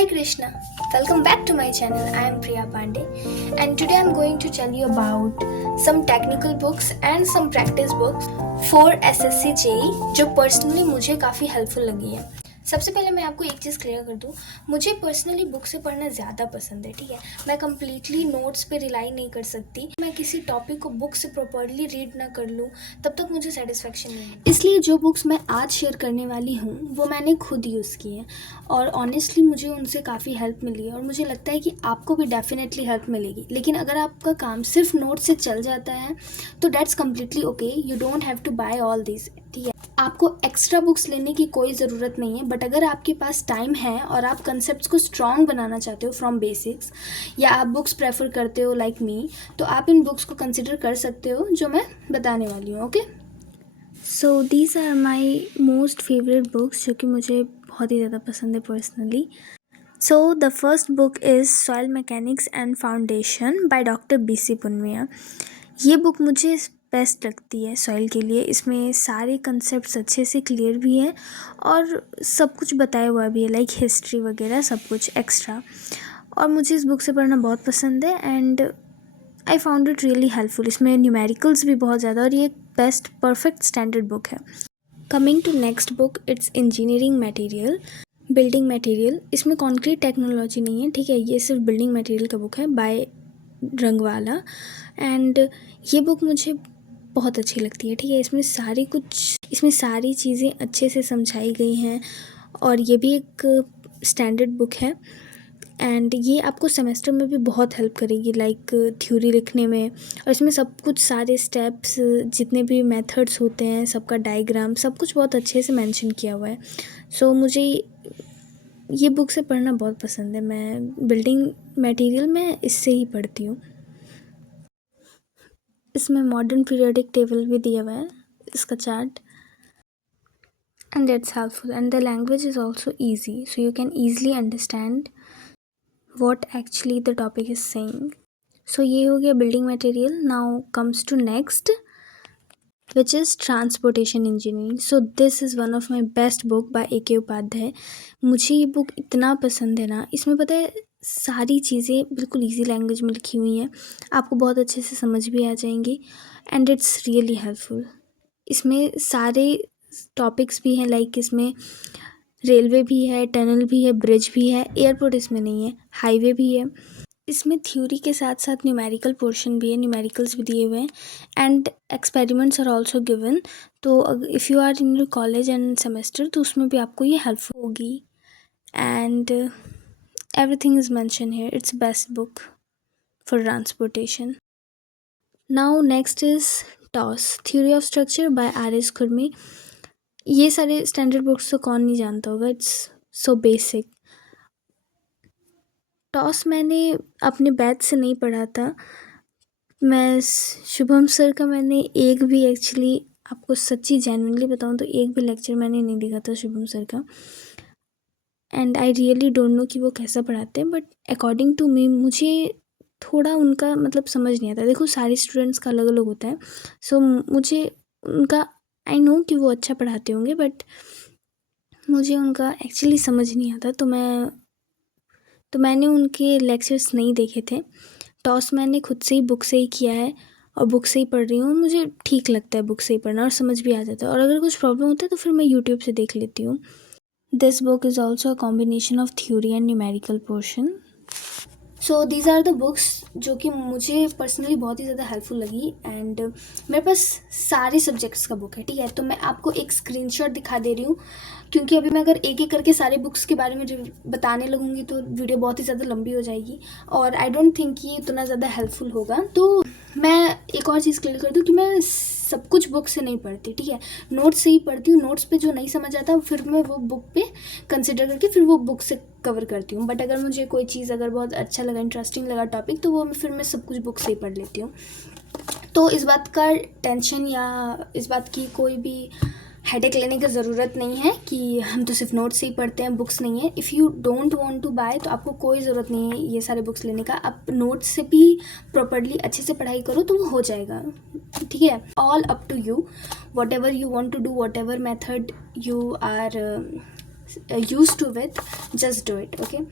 Hare Krishna. Welcome back to my channel. I am Priya Pandey, and today I'm going to tell you about some technical books and some practice books for SSC JEE जो personally मुझे काफ़ी helpful लगी है। सबसे पहले मैं आपको एक चीज़ क्लियर कर दूँ, मुझे पर्सनली बुक से पढ़ना ज़्यादा पसंद है। ठीक है, मैं कम्प्लीटली नोट्स पे रिलाई नहीं कर सकती। मैं किसी टॉपिक को बुक से प्रॉपरली रीड ना कर लूँ तब तक मुझे सेटिस्फेक्शन नहीं है। इसलिए जो बुक्स मैं आज शेयर करने वाली हूँ वो मैंने खुद यूज़ की हैं और ऑनेस्टली मुझे उनसे काफ़ी हेल्प मिली है और मुझे लगता है कि आपको भी डेफिनेटली हेल्प मिलेगी। लेकिन अगर आपका काम सिर्फ नोट से चल जाता है तो that's completely okay, you don't have to buy all this. ठीक है, आपको एक्स्ट्रा बुक्स लेने की कोई ज़रूरत नहीं है, बट अगर आपके पास टाइम है और आप कंसेप्ट्स को स्ट्रॉन्ग बनाना चाहते हो फ्रॉम बेसिक्स, या आप बुक्स प्रेफर करते हो लाइक मी, तो आप इन बुक्स को कंसिडर कर सकते हो जो मैं बताने वाली हूँ। Okay, so these are my most favourite books जो कि मुझे बहुत ही ज़्यादा पसंद है personally. So the first book is soil mechanics and foundation by doctor BC Punmia. ये बुक मुझे बेस्ट लगती है सॉइल के लिए। इसमें सारे कंसेप्ट्स अच्छे से क्लियर भी हैं और सब कुछ बताया हुआ भी है, लाइक हिस्ट्री वगैरह सब कुछ एक्स्ट्रा। और मुझे इस बुक से पढ़ना बहुत पसंद है and I found it really helpful. इसमें न्यूमेरिकल्स भी बहुत ज़्यादा और ये एक बेस्ट परफेक्ट स्टैंडर्ड बुक है। Coming to next book, it's engineering material, building material. इसमें कॉन्क्रीट टेक्नोलॉजी नहीं है, ठीक है, ये सिर्फ बिल्डिंग मटेरियल का बुक है बाय रंगवाला। एंड ये बुक मुझे बहुत अच्छी लगती है। ठीक है, इसमें सारी चीज़ें अच्छे से समझाई गई हैं और ये भी एक स्टैंडर्ड बुक है एंड ये आपको सेमेस्टर में भी बहुत हेल्प करेगी, लाइक थ्योरी लिखने में। और इसमें सब कुछ सारे स्टेप्स जितने भी मेथड्स होते हैं सबका डायग्राम सब कुछ बहुत अच्छे से मेंशन किया हुआ है। सो मुझे ये बुक से पढ़ना बहुत पसंद है। मैं बिल्डिंग मटेरियल में इससे ही पढ़ती हूँ। इसमें मॉडर्न पीरियोडिक टेबल भी दिया हुआ है, इसका chart, and it's helpful and the language is also easy, so you can easily understand what actually the topic is saying. So ये हो गया building material. Now comes to next, which is transportation engineering. So this is one of my best book by A.K. Upadhyay. मुझे ये book इतना पसंद है ना, इसमें पता है सारी चीज़ें बिल्कुल इजी लैंग्वेज में लिखी हुई हैं, आपको बहुत अच्छे से समझ भी आ जाएंगी एंड इट्स रियली हेल्पफुल। इसमें सारे टॉपिक्स भी हैं, लाइक इसमें रेलवे भी है, टनल भी है, ब्रिज भी है, एयरपोर्ट इसमें नहीं है, हाईवे भी है। इसमें थ्योरी के साथ साथ न्यूमेरिकल पोर्शन भी है, न्यूमेरिकल्स भी दिए हुए हैं and experiments are also given. तो if you are in your college and semester तो उसमें भी आपको ये हेल्पफुल होगी and everything is mention here. It's best book for transportation. Now next is TOS, theory of structure by RS Khurmi. ये सारे standard books तो कौन नहीं जानता होगा, इट्स सो बेसिक। टॉस मैंने अपने बैच से नहीं पढ़ा था, मैं शुभम सर का मैंने एक भी, एक्चुअली आपको सच्ची जेन्युइनली बताऊँ तो एक भी लेक्चर मैंने नहीं देखा था शुभम सर का and I really don't know कि वो कैसा पढ़ाते हैं, बट अकॉर्डिंग टू मी मुझे थोड़ा उनका मतलब समझ नहीं आता। देखो सारे स्टूडेंट्स का अलग अलग होता है, सो मुझे उनका आई नो कि वो अच्छा पढ़ाते होंगे बट मुझे उनका एक्चुअली समझ नहीं आता, तो मैंने उनके लेक्चर्स नहीं देखे थे। टॉस मैंने खुद से ही बुक से ही किया है और बुक से ही पढ़ रही हूँ। मुझे ठीक लगता है बुक से ही पढ़ना और समझ भी आ जाता है, और अगर कुछ प्रॉब्लम होता है तो फिर मैं यूट्यूब से देख लेती हूँ। This book is also a combination of theory and numerical portion. So these are the books जो कि मुझे पर्सनली बहुत ही ज़्यादा हेल्पफुल लगी एंड मेरे पास सारे सब्जेक्ट्स का बुक है। ठीक है, तो मैं आपको एक स्क्रीनशॉट दिखा दे रही हूँ क्योंकि अभी मैं अगर एक एक करके सारे बुक्स के बारे में बताने लगूँगी तो वीडियो बहुत ही ज़्यादा लंबी हो जाएगी और आई डोंट थिंक कि इतना ज़्यादा हेल्पफुल होगा। तो मैं एक और चीज़ क्लियर कर दूँ कि मैं सब कुछ बुक से नहीं पढ़ती, ठीक है, नोट्स से ही पढ़ती हूँ। नोट्स पे जो नहीं समझ आता फिर मैं वो बुक पे कंसिडर करके फिर वो बुक से कवर करती हूँ। बट अगर मुझे कोई चीज़ अगर बहुत अच्छा लगा, इंटरेस्टिंग लगा टॉपिक, तो वो फिर मैं सब कुछ बुक से ही पढ़ लेती हूँ। तो इस बात का टेंशन या इस बात की कोई भी हेडेक लेने की ज़रूरत नहीं है कि हम तो सिर्फ नोट्स से ही पढ़ते हैं, बुक्स नहीं है। If you don't want to buy तो आपको कोई ज़रूरत नहीं है ये सारे बुक्स लेने का। आप नोट्स से भी प्रॉपर्ली अच्छे से पढ़ाई करो तो वो हो जाएगा, ठीक है। All up to you, whatever you want to do, whatever method you are used to with, just do it. Okay,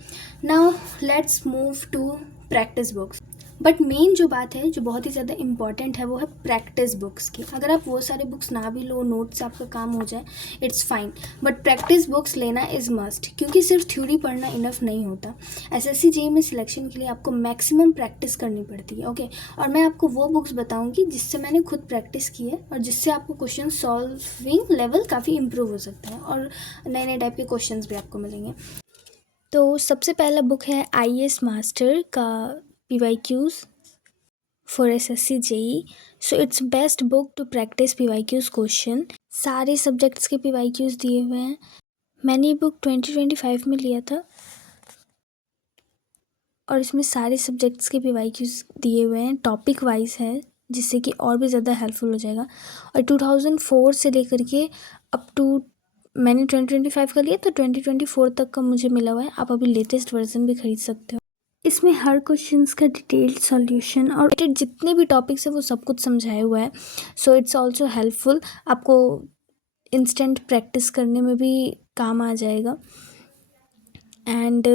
now let's move to practice books. But main जो बात है जो बहुत ही ज़्यादा इम्पॉर्टेंट है वो है प्रैक्टिस बुक्स की. अगर आप वो सारे बुक्स ना भी लो, नोट्स आपका काम हो जाए, it's fine, but practice books लेना इज़ मस्ट, क्योंकि सिर्फ थ्योरी पढ़ना इनफ नहीं होता. एसएससी जेईई में सिलेक्शन के लिए आपको मैक्सिमम प्रैक्टिस करनी पड़ती है. ओके, और मैं आपको वो बुक्स बताऊँगी जिससे मैंने खुद प्रैक्टिस की है और जिससे आपको क्वेश्चन सॉल्विंग लेवल काफ़ी इम्प्रूव हो सकता है और नए नए टाइप के क्वेश्चन भी आपको मिलेंगे. तो सबसे पहला बुक है IAS मास्टर का PYQs for SSC JEE. So it's best book to practice PYQs question. सारे सब्जेक्ट्स के PYQs दिए हुए हैं. मैंने ये बुक 2025 में लिया था और इसमें सारे सब्जेक्ट्स के PYQs दिए हुए हैं, टॉपिक वाइज है, जिससे कि और भी ज़्यादा हेल्पफुल हो जाएगा. और 2004 से लेकर के अप टू, मैंने 2025 का लिया तो 2024 तक का मुझे मिला हुआ है. आप अभी लेटेस्ट वर्जन भी खरीद सकते हो. इसमें हर क्वेश्चंस का डिटेल्ड सॉल्यूशन और जितने भी टॉपिक्स है वो सब कुछ समझाया हुआ है. सो इट्स ऑल्सो हेल्पफुल, आपको इंस्टेंट प्रैक्टिस करने में भी काम आ जाएगा. And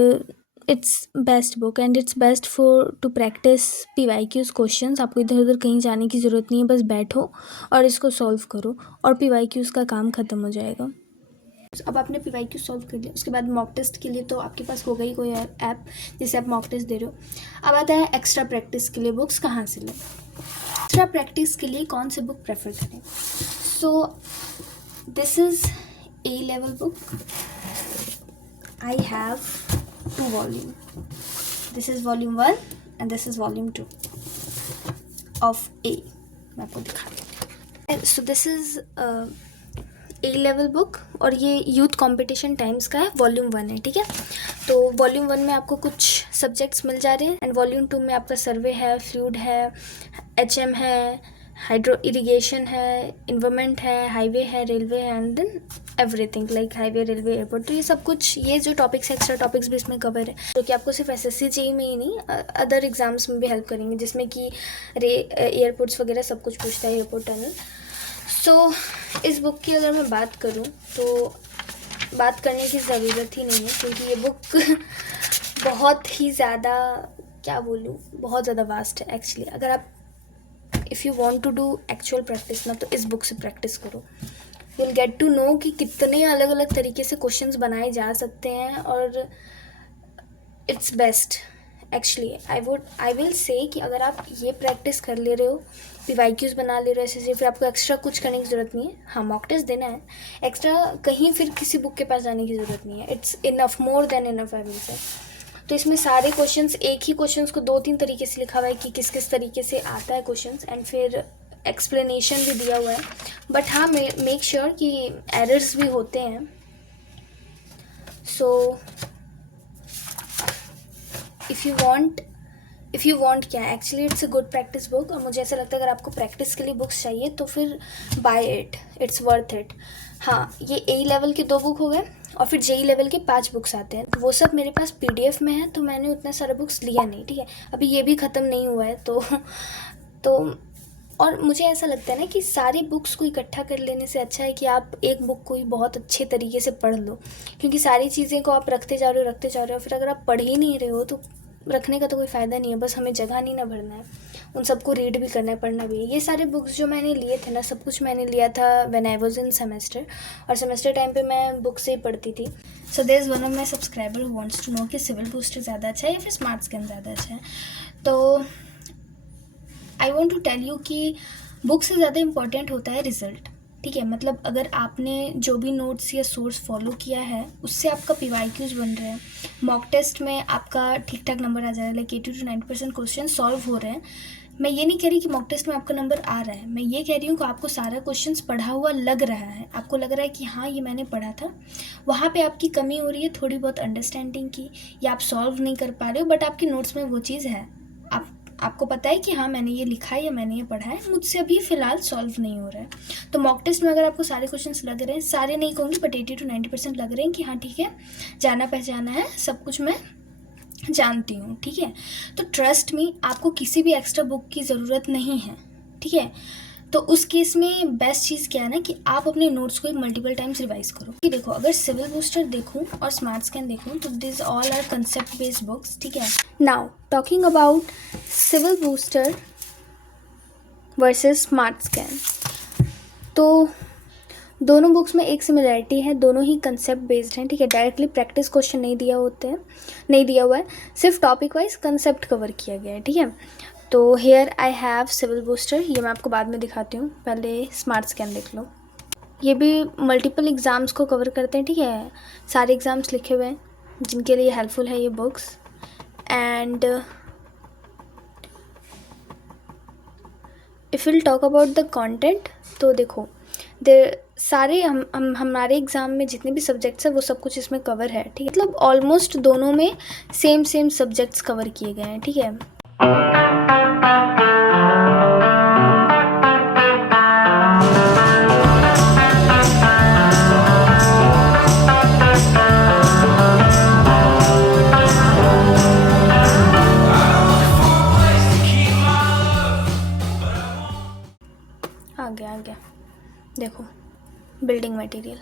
it's best book and it's best for to practice PYQs questions. आपको इधर उधर कहीं जाने की ज़रूरत नहीं है, बस बैठो और इसको सॉल्व करो और PYQs का काम ख़त्म हो जाएगा. अब आपने PYQ सॉल्व कर लिया, उसके बाद मॉक टेस्ट के लिए तो आपके पास होगा ही कोई ऐप जिससे आप मॉक टेस्ट दे रहे हो. अब आता है एक्स्ट्रा प्रैक्टिस के लिए बुक्स कहाँ से लें. एक्स्ट्रा प्रैक्टिस के लिए कौन से बुक प्रेफर करें. So this is A level book. I have 2 volume. This is volume 1 and this is volume 2 of A. मैं आपको दिखा दूँ. So this is A level book और ये यूथ कंपटीशन टाइम्स का है, वॉल्यूम 1 है. ठीक है, तो वॉल्यूम 1 में आपको कुछ सब्जेक्ट्स मिल जा रहे हैं एंड वॉल्यूम 2 में आपका सर्वे है, फ्लूइड है, HM है, हाइड्रो इरिगेशन है, इन्वायरमेंट है, हाईवे है, रेलवे है and then everything like highway, railway, airport. तो ये सब कुछ, ये जो टॉपिक्स है, एक्स्ट्रा टॉपिक्स भी इसमें कवर है, जो कि आपको सिर्फ SSC JEE में ही नहीं अदर एग्जाम्स में भी हेल्प करेंगे, जिसमें कि एयरपोर्ट्स वगैरह सब कुछ पूछता है, एयरपोर्ट टनल. सो इस बुक की अगर मैं बात करूं तो बात करने की ज़रूरत ही नहीं है, क्योंकि ये बुक बहुत ही ज़्यादा, क्या बोलूँ, बहुत ज़्यादा वास्ट है एक्चुअली. अगर आप if you want to do actual practice ना, तो इस बुक से प्रैक्टिस करो. You will get to know कि कितने अलग अलग तरीके से क्वेश्चंस बनाए जा सकते हैं और it's best actually. I will say कि अगर आप ये प्रैक्टिस कर ले रहे हो, PYQs बना ले रहे हो ऐसे, फिर आपको एक्स्ट्रा कुछ करने की ज़रूरत नहीं है. हाँ, मॉक टेस्ट देना है, एक्स्ट्रा कहीं फिर किसी बुक के पास जाने की ज़रूरत नहीं है. It's enough, more than enough I will say. तो इसमें सारे क्वेश्चंस, एक ही क्वेश्चंस को 2-3 तरीके से लिखा हुआ है कि किस किस तरीके से आता है क्वेश्चंस, एंड फिर एक्सप्लेनेशन भी दिया हुआ है. बट हाँ, मेक श्योर कि एरर्स भी होते हैं. सो इफ़ यू वांट क्या, actually it's a good practice book. और मुझे ऐसा लगता है अगर आपको प्रैक्टिस के लिए बुक्स चाहिए तो फिर buy it, it's worth it. हाँ, ये A लेवल के 2 बुक हो गए और फिर JEE लेवल के 5 बुक्स आते हैं. वो सब मेरे पास PDF में है, तो मैंने उतना सारा बुक्स लिया नहीं. ठीक है, अभी ये भी ख़त्म नहीं हुआ है. तो और मुझे ऐसा लगता है ना कि सारी बुक्स को इकट्ठा कर लेने से अच्छा है कि आप एक बुक को ही बहुत अच्छे तरीके से पढ़ लो, क्योंकि सारी चीज़ें को आप रखते जा रहे हो, फिर अगर आप पढ़ ही नहीं रहे हो तो रखने का तो कोई फ़ायदा नहीं है. बस हमें जगह नहीं ना भरना है, उन सबको रीड भी करना है, पढ़ना भी है. ये सारे बुक्स जो मैंने लिए थे ना, सब कुछ मैंने लिया था when I was in semester, और सेमेस्टर टाइम पे मैं बुक से ही पढ़ती थी. So there is one of my subscriber who wants to know कि सिविल बूस्टर ज़्यादा अच्छा है या फिर स्मार्ट स्कैन ज़्यादा अच्छा है. तो I want to tell you कि बुक से ज़्यादा इम्पॉर्टेंट होता है रिज़ल्ट. ठीक है, मतलब अगर आपने जो भी नोट्स या सोर्स फॉलो किया है उससे आपका PYQs बन रहे हैं, मॉक टेस्ट में आपका ठीक ठाक नंबर आ जा रहा है, लाइक 80 to 90% क्वेश्चन सॉल्व हो रहे हैं. मैं ये नहीं कह रही कि मॉक टेस्ट में आपका नंबर आ रहा है, मैं ये कह रही हूँ कि आपको सारा क्वेश्चंस पढ़ा हुआ लग रहा है, आपको लग रहा है कि हाँ ये मैंने पढ़ा था. वहाँ पे आपकी कमी हो रही है थोड़ी बहुत अंडरस्टैंडिंग की, या आप सॉल्व नहीं कर पा रहे हो, बट आपकी नोट्स में वो चीज़ है, आपको पता है कि हाँ मैंने ये लिखा है या मैंने ये पढ़ा है, मुझसे अभी फ़िलहाल सॉल्व नहीं हो रहा है. तो मॉक टेस्ट में अगर आपको सारे क्वेश्चंस लग रहे हैं, सारे नहीं कहूँगी बट 80 to 90% लग रहे हैं कि हाँ ठीक है, जाना पहचाना है, सब कुछ मैं जानती हूँ. ठीक है, तो ट्रस्ट मी, आपको किसी भी एक्स्ट्रा बुक की ज़रूरत नहीं है. ठीक है, तो उस केस में बेस्ट चीज़ क्या है ना कि आप अपने नोट्स को एक मल्टीपल टाइम्स रिवाइज करो। कि देखो, अगर सिविल बूस्टर देखूँ और स्मार्ट स्कैन देखूँ तो this all are concept based books, ठीक है। Now talking about civil booster versus smart scan, तो दोनों बुक्स में एक सिमिलरिटी है, दोनों ही कंसेप्ट बेस्ड हैं, ठीक है। डायरेक्टली प्रैक्टिस क्वेश्चन नहीं दिया हुआ है, सिर्फ टॉपिक वाइज कंसेप्ट कवर किया गया है, ठीक है। तो here I have civil booster, ये मैं आपको बाद में दिखाती हूँ, पहले स्मार्ट स्कैन देख लो। ये भी मल्टीपल एग्ज़ाम्स को कवर करते हैं, ठीक है। सारे एग्ज़ाम्स लिखे हुए हैं जिनके लिए हेल्पफुल है ये books. And if will talk about the content, तो देखो सारे हमारे एग्ज़ाम में जितने भी सब्जेक्ट्स हैं वो सब कुछ इसमें कवर है, ठीक है। मतलब ऑलमोस्ट दोनों में सेम सब्जेक्ट्स कवर किए गए हैं, ठीक है। आ गया देखो, बिल्डिंग मटेरियल,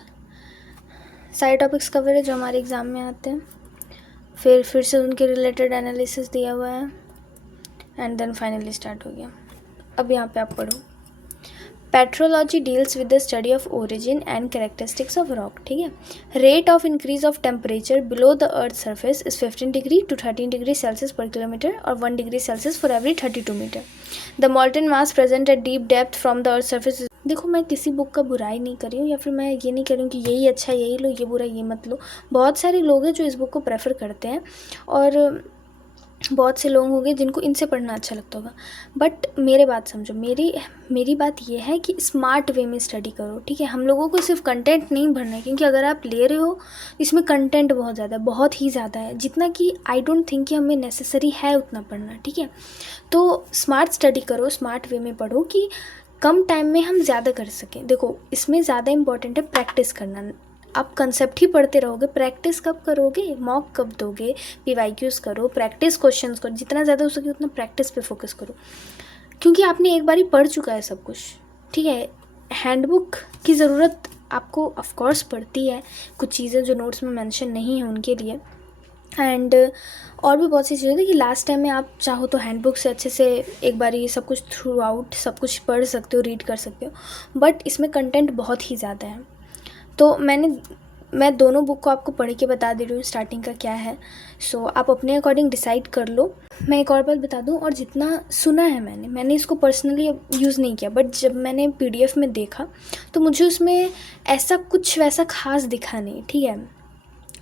सारे टॉपिक्स कवर है जो हमारे एग्ज़ाम में आते हैं। फिर से उनके रिलेटेड एनालिसिस दिया हुआ है एंड देन फाइनली स्टार्ट हो गया। अब यहाँ पे आप पढ़ो, petrology deals with the study of origin and characteristics of rock, ठीक है। Rate of increase of temperature below the earth surface is 15 degree to 13 degree celsius per kilometre और 1 degree celsius for every 32 metre. The molten mass present at deep depth from the earth surface. देखो, मैं किसी book का बुराई नहीं कर रही हूँ या फिर मैं ये नहीं कर रही हूँ कि यही अच्छा यही लो, ये बुरा ये मत लो। बहुत सारे लोग हैं जो इस बुक को प्रेफर करते हैं और बहुत से लोग होंगे जिनको इनसे पढ़ना अच्छा लगता होगा। बट मेरे बात समझो, मेरी बात ये है कि स्मार्ट वे में स्टडी करो, ठीक है। हम लोगों को सिर्फ कंटेंट नहीं भरना है, क्योंकि अगर आप ले रहे हो इसमें कंटेंट बहुत ज़्यादा है, बहुत ही ज़्यादा है, जितना कि आई डोंट थिंक कि हमें नेसेसरी है उतना पढ़ना, ठीक है। तो स्मार्ट स्टडी करो, स्मार्ट वे में पढ़ो कि कम टाइम में हम ज़्यादा कर सकें। देखो, इसमें ज़्यादा इंपॉर्टेंट है प्रैक्टिस करना। आप कंसेप्ट ही पढ़ते रहोगे, प्रैक्टिस कब करोगे, मॉक कब दोगे, PYQs करो, प्रैक्टिस क्वेश्चंस करो, जितना ज़्यादा हो सके उतना प्रैक्टिस पे फोकस करो, क्योंकि आपने एक बार ही पढ़ चुका है सब कुछ, ठीक है। हैंडबुक की ज़रूरत आपको ऑफकोर्स पड़ती है, कुछ चीज़ें जो नोट्स में मेंशन नहीं है उनके लिए, एंड और भी बहुत सी चीज़ें थी कि लास्ट टाइम में आप चाहो तो हैंडबुक से अच्छे से एक बार ये सब कुछ थ्रू आउट सब कुछ पढ़ सकते हो, रीड कर सकते हो, बट इसमें कंटेंट बहुत ही ज़्यादा है। तो मैं दोनों बुक को आपको पढ़ के बता दे रही हूँ स्टार्टिंग का क्या है। सो आप अपने अकॉर्डिंग डिसाइड कर लो। मैं एक और बात बता दूँ, और जितना सुना है मैंने इसको पर्सनली यूज़ नहीं किया, बट जब मैंने PDF में देखा तो मुझे उसमें ऐसा कुछ वैसा खास दिखा नहीं, ठीक है।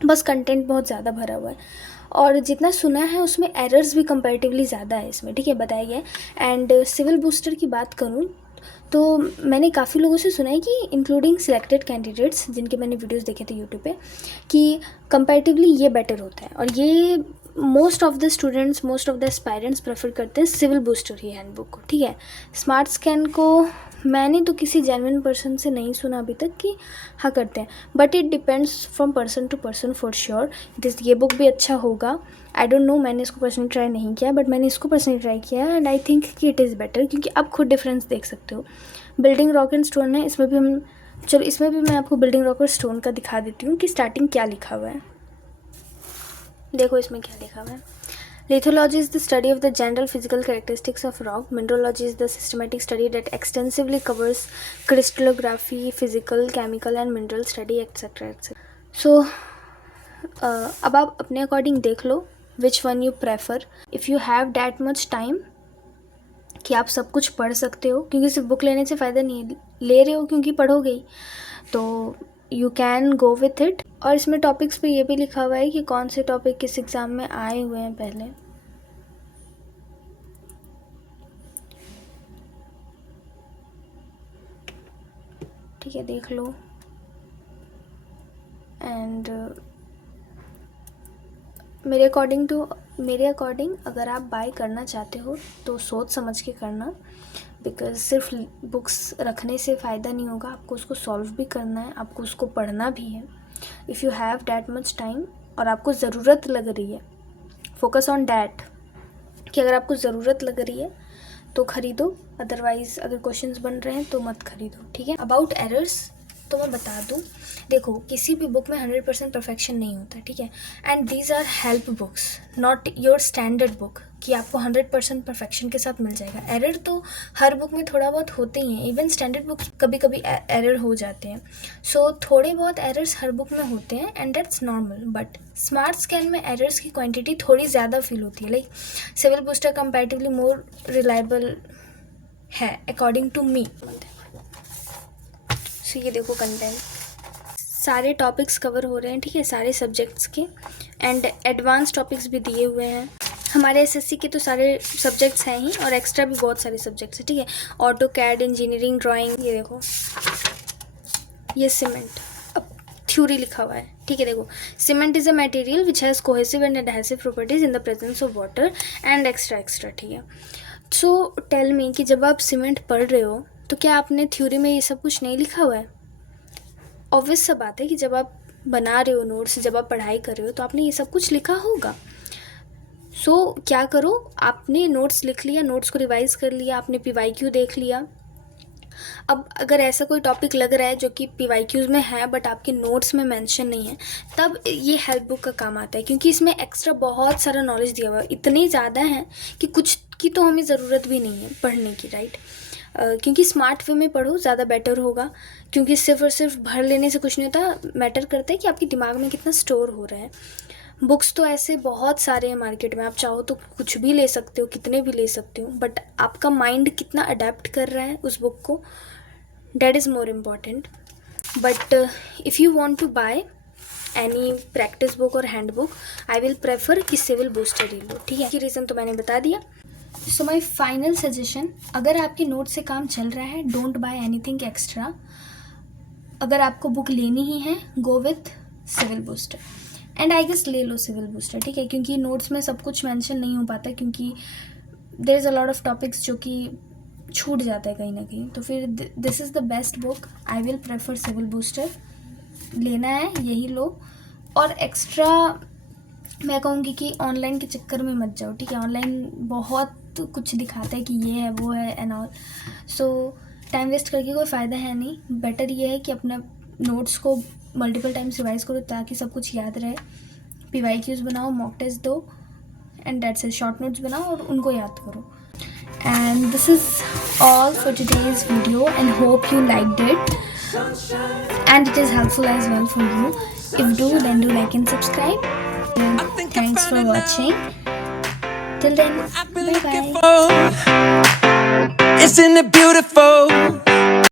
बस कंटेंट बहुत ज़्यादा भरा हुआ है, और जितना सुना है उसमें एरर्स भी कंपैरेटिवली ज़्यादा है इसमें, ठीक है, बताया गया है। एंड सिविल बूस्टर की बात करूँ तो मैंने काफ़ी लोगों से सुना है कि इंक्लूडिंग सिलेक्टेड कैंडिडेट्स जिनके मैंने वीडियोस देखे थे यूट्यूब पे, कि कंपैरेटिवली ये बेटर होता है, और ये most of the students, most of the aspirants prefer करते हैं सिविल बूस्टर ही हैंडबुक को, ठीक है। स्मार्ट स्कैन को मैंने तो किसी जेन्युइन पर्सन से नहीं सुना अभी तक कि हाँ करते हैं, but it depends from person to person for sure. ये बुक भी अच्छा होगा, आई डोंट नो, मैंने इसको पर्सनली ट्राई नहीं किया, बट मैंने इसको पर्सनली ट्राई किया एंड आई थिंक कि इट इज़ बेटर, क्योंकि आप खुद डिफरेंस देख सकते हो। बिल्डिंग रॉक एंड स्टोन है, इसमें भी मैं आपको बिल्डिंग रॉक और स्टोन का दिखा देती हूँ कि स्टार्टिंग क्या लिखा हुआ है। देखो इसमें क्या लिखा हुआ है। Lithology is the study of the general physical characteristics of rock. Mineralogy is the systematic study that extensively covers crystallography, physical, chemical and mineral study etcetera etcetera. So अब आप अपने अकॉर्डिंग देख लो which one you prefer. If you have that much time कि आप सब कुछ पढ़ सकते हो, क्योंकि सिर्फ बुक लेने से फ़ायदा नहीं है, ले रहे हो क्योंकि पढ़ोगे ही, तो you can go with it. और इसमें टॉपिक्स पे ये भी लिखा हुआ है कि कौन से टॉपिक किस एग्ज़ाम में आए हुए हैं पहले। ठीक है, देख लो। एंड मेरे अकॉर्डिंग अगर आप बाय करना चाहते हो तो सोच समझ के करना, बिकॉज सिर्फ बुक्स रखने से फ़ायदा नहीं होगा, आपको उसको सॉल्व भी करना है, आपको उसको पढ़ना भी है। If you have that much time और आपको ज़रूरत लग रही है, फोकस ऑन डैट, कि अगर आपको ज़रूरत लग रही है तो खरीदो, अदरवाइज अगर क्वेश्चंस बन रहे हैं तो मत खरीदो, ठीक है। अबाउट एरर्स तो मैं बता दूं, देखो किसी भी बुक में 100% परफेक्शन नहीं होता, ठीक है। And these are help books, not your standard book कि आपको 100% परफेक्शन के साथ मिल जाएगा। एरर तो हर बुक में थोड़ा बहुत होते ही हैं, इवन स्टैंडर्ड बुक्स कभी कभी एरर हो जाते हैं। सो थोड़े बहुत एरर्स हर बुक में होते हैं and that's normal. But smart scan में एरर्स की क्वांटिटी थोड़ी ज़्यादा फील होती है। Like civil booster comparatively more reliable है अकॉर्डिंग टू मी। सो ये देखो कंटेंट, सारे टॉपिक्स कवर हो रहे हैं, ठीक है, सारे सब्जेक्ट्स के, एंड एडवांस टॉपिक्स भी दिए हुए हैं। हमारे एसएससी के तो सारे सब्जेक्ट्स हैं ही, और एक्स्ट्रा भी बहुत सारे सब्जेक्ट्स हैं, ठीक है। ऑटो कैड, इंजीनियरिंग, ड्राइंग, ये देखो ये सीमेंट, अब थ्योरी लिखा हुआ है, ठीक है। देखो cement is a material which has cohesive and adhesive properties in the presence of water and extra, ठीक है। सो टेल मी कि जब आप सीमेंट पढ़ रहे हो तो क्या आपने थ्योरी में ये सब कुछ नहीं लिखा हुआ है? ऑब्वियस सा बात है कि जब आप बना रहे हो नोट्स, जब आप पढ़ाई कर रहे हो तो आपने ये सब कुछ लिखा होगा। सो क्या करो, आपने नोट्स लिख लिया, नोट्स को रिवाइज कर लिया, आपने पीवाईक्यू देख लिया। अब अगर ऐसा कोई टॉपिक लग रहा है जो कि पीवाईक्यूज़ में है बट आपके नोट्स में मेंशन नहीं है, तब ये हेल्प बुक का काम आता है, क्योंकि इसमें एक्स्ट्रा बहुत सारा नॉलेज दिया हुआ है। इतने ज़्यादा है कि कुछ की तो हमें ज़रूरत भी नहीं है पढ़ने की, राइट। क्योंकि स्मार्ट वे में पढ़ो, ज़्यादा बेटर होगा, क्योंकि सिर्फ और सिर्फ भर लेने से कुछ नहीं होता। मैटर करता है कि आपके दिमाग में कितना स्टोर हो रहा है। बुक्स तो ऐसे बहुत सारे हैं मार्केट में, आप चाहो तो कुछ भी ले सकते हो, कितने भी ले सकते हो, बट आपका माइंड कितना अडेप्ट कर रहा है उस बुक को, that is more important. But if you want to buy any practice book or handbook, I will prefer कि सिविल बूस्टर ही लो, ठीक है। कि रीज़न तो मैंने बता दिया। सो माई फाइनल सजेशन, अगर आपके नोट से काम चल रहा है, डोंट बाय एनीथिंग एक्स्ट्रा। अगर आपको बुक लेनी ही है, go with civil booster, and I guess ले लो सिविल बूस्टर, ठीक है। क्योंकि नोट्स में सब कुछ मेंशन नहीं हो पाता, क्योंकि there is a lot of topics जो कि छूट जाता है कहीं ना कहीं। तो फिर this is the best book, I will prefer civil booster. लेना है यही लो, और एक्स्ट्रा मैं कहूँगी कि ऑनलाइन के चक्कर में मत जाओ, ठीक है। ऑनलाइन बहुत कुछ दिखाता है कि ये है वो है and all, so time waste करके कोई फ़ायदा है नहीं। बेटर ये है कि अपना नोट्स को मल्टीपल टाइम्स रिवाइज करो ताकि सब कुछ याद रहे। पीवाईक्यूज़ बनाओ, मॉक टेस्ट दो, and that's it. Short notes बनाओ और उनको याद करो। And this is all for today's video, and hope you liked it and it is helpful as well for you. If do, then do like and subscribe, and thanks for watching. Till then, bye bye. Isn't it beautiful?